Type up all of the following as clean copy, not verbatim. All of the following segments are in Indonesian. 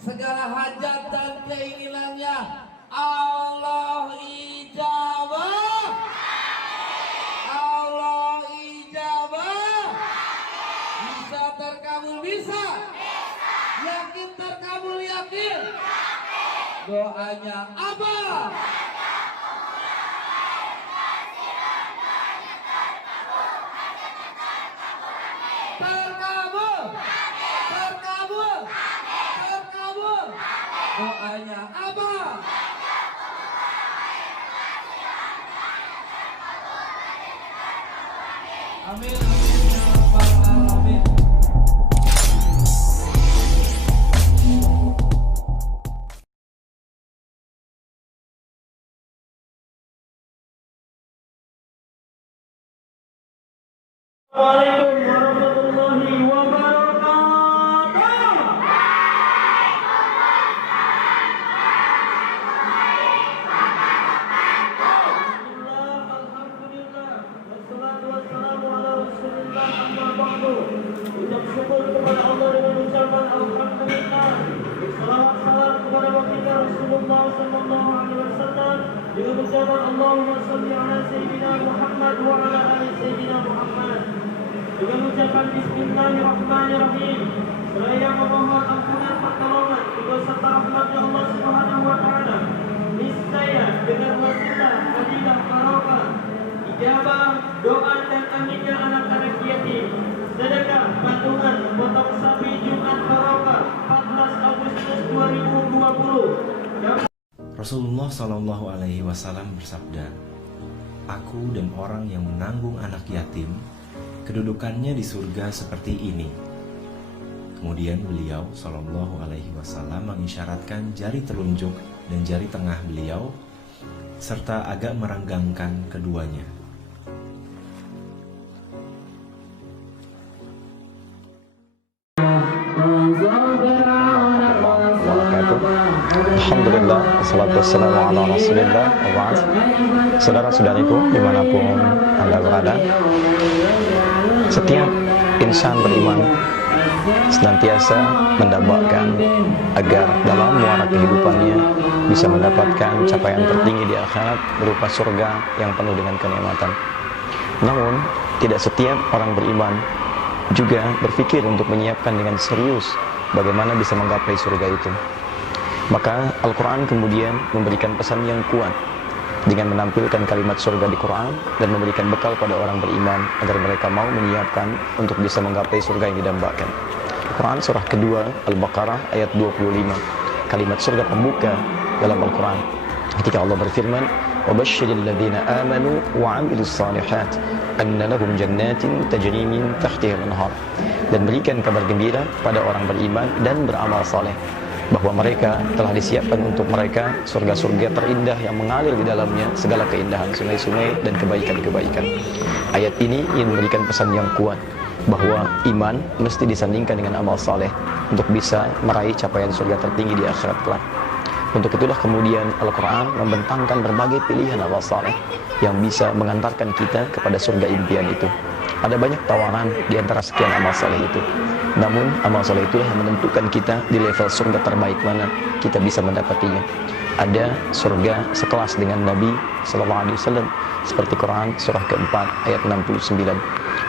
segala hajat dan keinginannya Allah ijabah. Allah ijabah. Bisa terkabul, bisa. Yakin terkabul, yakin. Doanya apa? Terkabul, terkabul, terkabul. Doanya apa? Amin, amin, ya rabbal alamin. Assalamualaikum warahmatullahi wabarakatuh. Alhamdulillah, wassalatu wassalamu ala rasulillah, amma ba'du. Ucap syukur kepada Allah dengan ucapan alhamdulillah. Salawat salam kepada baginda Rasulullah sallallahu alaihi wasallam dengan ucapan Allahumma shalli ala sayyidina Muhammad wa ala ali sayyidina Muhammad. Dengan ucapan Bismillahirrahmanirrahim, seraya memohon ampunan pertolongan juga serta rahmatnya Allah Subhanahu wa taala. Niscaya dengan wasilah fadilah barokah, ijabah doa dan aminnya anak-anak yatim, sedekah patungan potong sapi Jumat barokah 14 Agustus 2020. Rasulullah Shallallahu Alaihi Wasallam bersabda, "Aku dan orang yang menanggung anak yatim, kedudukannya di surga seperti ini." Kemudian beliau Shallallahu Alaihi Wasallam mengisyaratkan jari telunjuk dan jari tengah beliau, serta agak merenggangkan keduanya. Alhamdulillah, wassalatu wassalamu ala rasulillah wa ba'd. Saudara-saudariku dimanapun Anda berada, setiap insan beriman senantiasa mendambakan agar dalam muara kehidupannya bisa mendapatkan capaian tertinggi di akhirat berupa surga yang penuh dengan kenikmatan. Namun, tidak setiap orang beriman juga berpikir untuk menyiapkan dengan serius bagaimana bisa menggapai surga itu. Maka Al-Quran kemudian memberikan pesan yang kuat dengan menampilkan kalimat surga di Quran dan memberikan bekal pada orang beriman agar mereka mau menyiapkan untuk bisa menggapai surga yang didambakan. Quran surah kedua Al-Baqarah ayat 25, kalimat surga pembuka dalam Al-Quran ketika Allah berfirman, "Wabashshiril ladzina amanu wa 'amilus shalihat anna lahum jannatin tajri min tahtihal anhar." Dan berikan kabar gembira pada orang beriman dan beramal saleh bahwa mereka telah disiapkan untuk mereka surga-surga terindah yang mengalir di dalamnya segala keindahan sungai-sungai dan kebaikan-kebaikan. Ayat ini ingin memberikan pesan yang kuat bahwa iman mesti disandingkan dengan amal saleh untuk bisa meraih capaian surga tertinggi di akhirat kelak. Untuk itulah kemudian Al-Quran membentangkan berbagai pilihan amal saleh yang bisa mengantarkan kita kepada surga impian itu. Ada banyak tawaran di antara sekian amal saleh itu. Namun amal soleh itulah yang menentukan kita di level surga terbaik mana kita bisa mendapatinya. Ada surga sekelas dengan Nabi Sallallahu Alaihi Wasallam seperti Quran surah keempat ayat 69.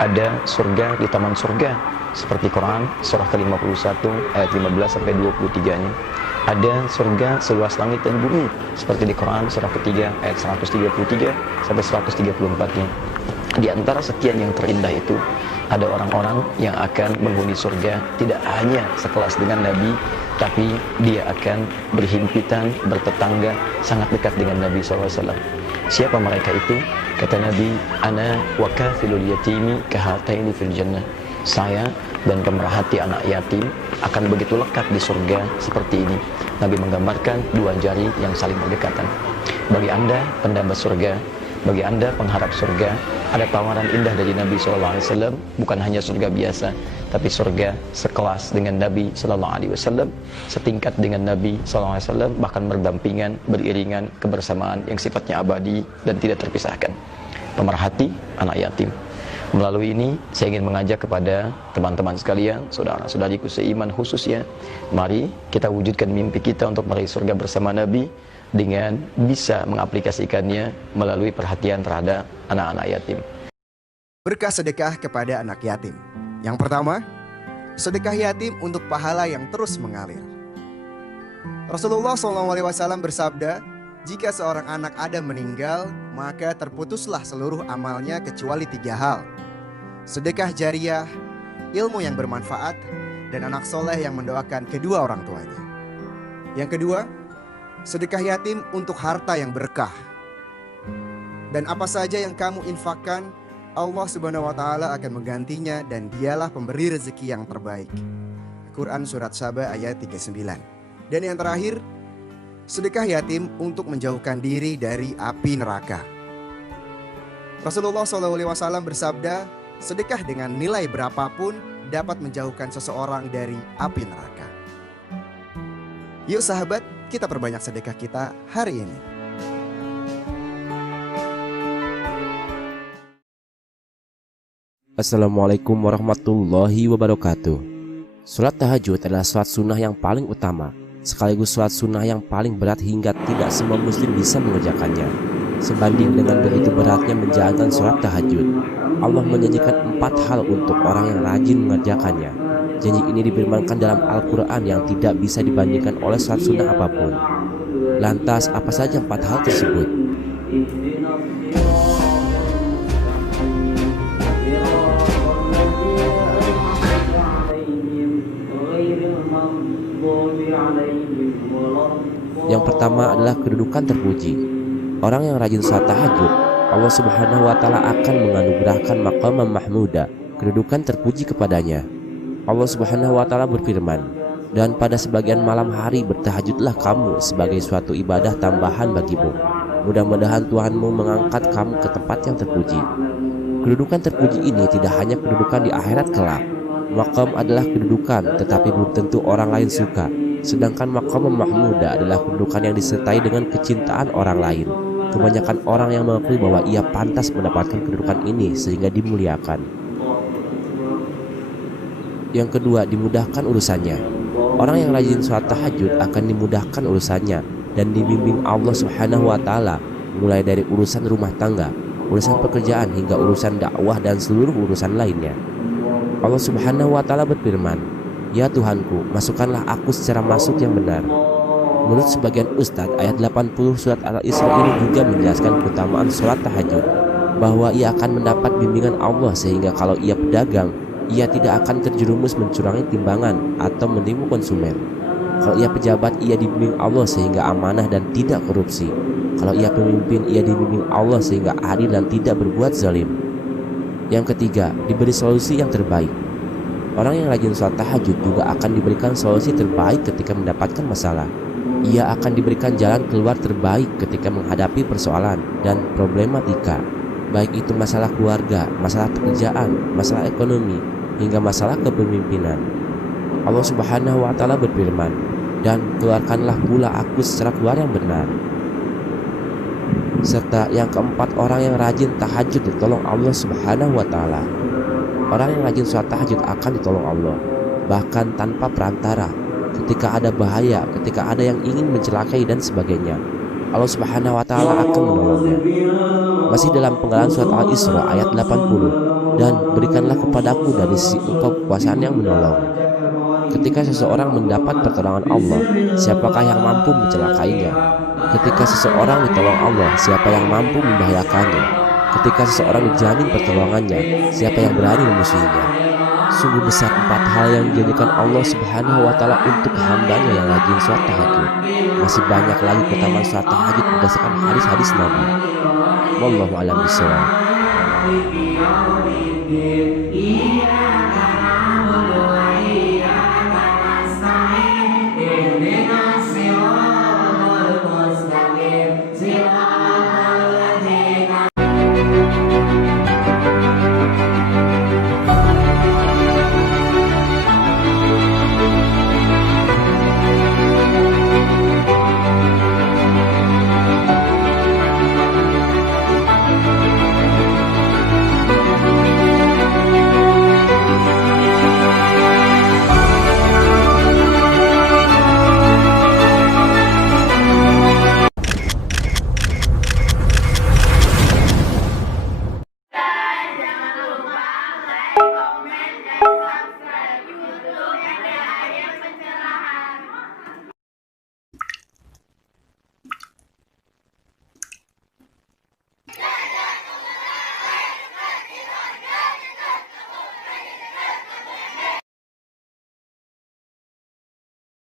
Ada surga di taman surga seperti Quran surah ke-51 ayat 15 sampai 23-nya. Ada surga seluas langit dan bumi seperti di Quran surah ketiga ayat 133 sampai 134-nya. Di antara sekian yang terindah itu, ada orang-orang yang akan menghuni surga tidak hanya sekelas dengan Nabi, tapi dia akan berhimpitan, bertetangga, sangat dekat dengan Nabi SAW. Siapa mereka itu? Kata Nabi, "Ana wa kafilul yatimi kahataini fil jannah." Saya dan pemerhati anak yatim akan begitu lekat di surga seperti ini. Nabi menggambarkan dua jari yang saling berdekatan. Bagi Anda pendamba surga, bagi Anda pengharap surga, ada tawaran indah dari Nabi SAW, bukan hanya surga biasa, tapi surga sekelas dengan Nabi SAW, setingkat dengan Nabi SAW, bahkan berdampingan, beriringan, kebersamaan yang sifatnya abadi dan tidak terpisahkan. Pemerhati anak yatim. Melalui ini, saya ingin mengajak kepada teman-teman sekalian, saudara-saudariku seiman khususnya, mari kita wujudkan mimpi kita untuk meraih surga bersama Nabi dengan bisa mengaplikasikannya melalui perhatian terhadap anak-anak yatim. Berkah sedekah kepada anak yatim. Yang pertama, sedekah yatim untuk pahala yang terus mengalir. Rasulullah SAW bersabda, jika seorang anak Adam meninggal, maka terputuslah seluruh amalnya kecuali 3 hal. Sedekah jariah, ilmu yang bermanfaat, dan anak soleh yang mendoakan kedua orang tuanya. Yang kedua, sedekah yatim untuk harta yang berkah. Dan apa saja yang kamu infakkan, Allah Subhanahu wa Ta'ala akan menggantinya, dan dialah pemberi rezeki yang terbaik. Quran Surat Saba ayat 39. Dan yang terakhir, sedekah yatim untuk menjauhkan diri dari api neraka. Rasulullah SAW bersabda, sedekah dengan nilai berapapun dapat menjauhkan seseorang dari api neraka. Yuk sahabat, kita perbanyak sedekah kita hari ini. Assalamualaikum warahmatullahi wabarakatuh. Sholat tahajud adalah sholat sunnah yang paling utama, sekaligus sholat sunnah yang paling berat hingga tidak semua muslim bisa mengerjakannya. Sebanding dengan begitu beratnya menjalankan sholat tahajud, Allah menjanjikan 4 hal untuk orang yang rajin mengerjakannya. Janji ini difirmankan dalam Al-Quran yang tidak bisa dibandingkan oleh sholat sunnah apapun. Lantas apa saja 4 hal tersebut? Yang pertama adalah kedudukan terpuji. Orang yang rajin sholat tahajud, Allah Subhanahu wa Ta'ala akan menganugerahkan maqam mahmuda, kedudukan terpuji kepadanya. Allah Subhanahu wa Ta'ala berfirman, dan pada sebagian malam hari bertahajudlah kamu sebagai suatu ibadah tambahan bagimu. Mudah-mudahan Tuhanmu mengangkat kamu ke tempat yang terpuji. Kedudukan terpuji ini tidak hanya kedudukan di akhirat kelak. Maqam adalah kedudukan, tetapi belum tentu orang lain suka. Sedangkan maqam mahmuda adalah kedudukan yang disertai dengan kecintaan orang lain. Kebanyakan orang yang mengakui bahwa ia pantas mendapatkan kedudukan ini sehingga dimuliakan. Yang kedua, dimudahkan urusannya. Orang yang rajin sholat tahajud akan dimudahkan urusannya dan dibimbing Allah Subhanahu wa Ta'ala, mulai dari urusan rumah tangga, urusan pekerjaan hingga urusan dakwah dan seluruh urusan lainnya. Allah Subhanahu wa Ta'ala berfirman, "Ya Tuhanku, masukkanlah aku secara masuk yang benar." Menurut sebagian ustadz, ayat 80 surat Al-Isra ini juga menjelaskan keutamaan sholat tahajud, bahwa ia akan mendapat bimbingan Allah sehingga kalau ia pedagang, ia tidak akan terjerumus mencurangi timbangan atau menipu konsumen. Kalau ia pejabat, ia dibimbing Allah sehingga amanah dan tidak korupsi. Kalau ia pemimpin, ia dibimbing Allah sehingga adil dan tidak berbuat zalim. Yang ketiga, diberi solusi yang terbaik. Orang yang rajin sholat tahajud juga akan diberikan solusi terbaik ketika mendapatkan masalah. Ia akan diberikan jalan keluar terbaik ketika menghadapi persoalan dan problematika, baik itu masalah keluarga, masalah pekerjaan, masalah ekonomi, hingga masalah kepemimpinan. Allah Subhanahu wa Ta'ala berfirman, "Dan keluarkanlah pula aku secara keluar yang benar." Serta yang keempat, orang yang rajin tahajud ditolong Allah Subhanahu wa Ta'ala. Orang yang rajin sholat tahajud akan ditolong Allah, bahkan tanpa perantara. Ketika ada bahaya, ketika ada yang ingin mencelakai dan sebagainya, Allah Subhanahu wa Ta'ala akan menolongnya. Masih dalam penggalan surat Al-Isra ayat 80, "Dan berikanlah kepadaku dari sisi Engkau kekuasaan yang menolong." Ketika seseorang mendapat pertolongan Allah, siapakah yang mampu mencelakainya? Ketika seseorang ditolong Allah, siapa yang mampu membahayakannya? Ketika seseorang dijamin pertolongannya, siapa yang berani memusuhinya? Sungguh besar 4 hal yang dijanjikan Allah Subhanahu wa Ta'ala untuk hambanya yang rajin sholat tahajud. Masih banyak lagi keutamaan sholat tahajud berdasarkan hadis-hadis Nabi. Wallahu a'lam bishawab.